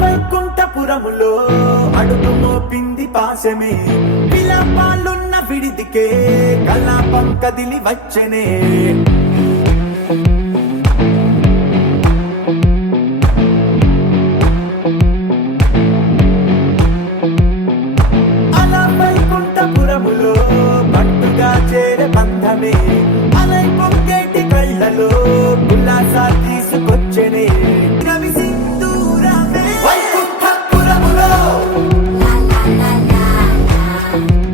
వైకుంఠపురములో అడుగు మోపింది పాశమే, విలాపాలున్న విడిదికే కలాపం కదిలి వచ్చనే. అలా వైకుంఠపురములో పట్టుగా చేరే బంధమే, అలై పొంగేటి కళ్ళలో ఉల్లాసా తీసుకొచ్చనే. రవి సింధూరమే వైకుంఠపురములో,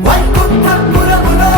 వైకుంఠపురములో.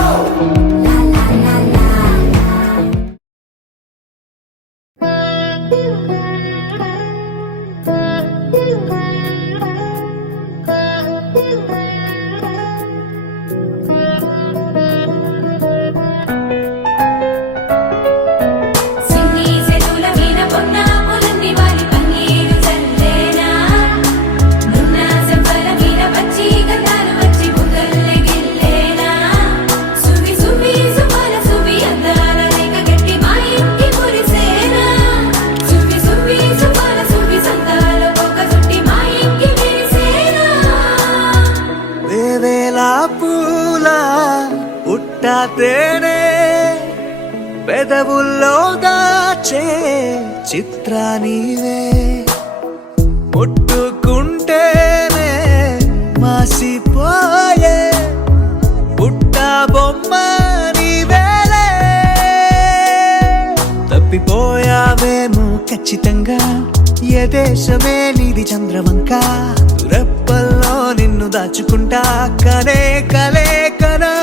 తేనే పెదవుల్లో దాచే చిత్ర నీవే, ముట్టుకుంటేనే మాసిపోయే పుట్ట బొమ్మ నీవేలే. తప్పిపోయావేమో ఖచ్చితంగా, ఏ దేశమే నీది చంద్రవంక, రెప్పల్లో నిన్ను దాచుకుంటా కలే కలే కనా.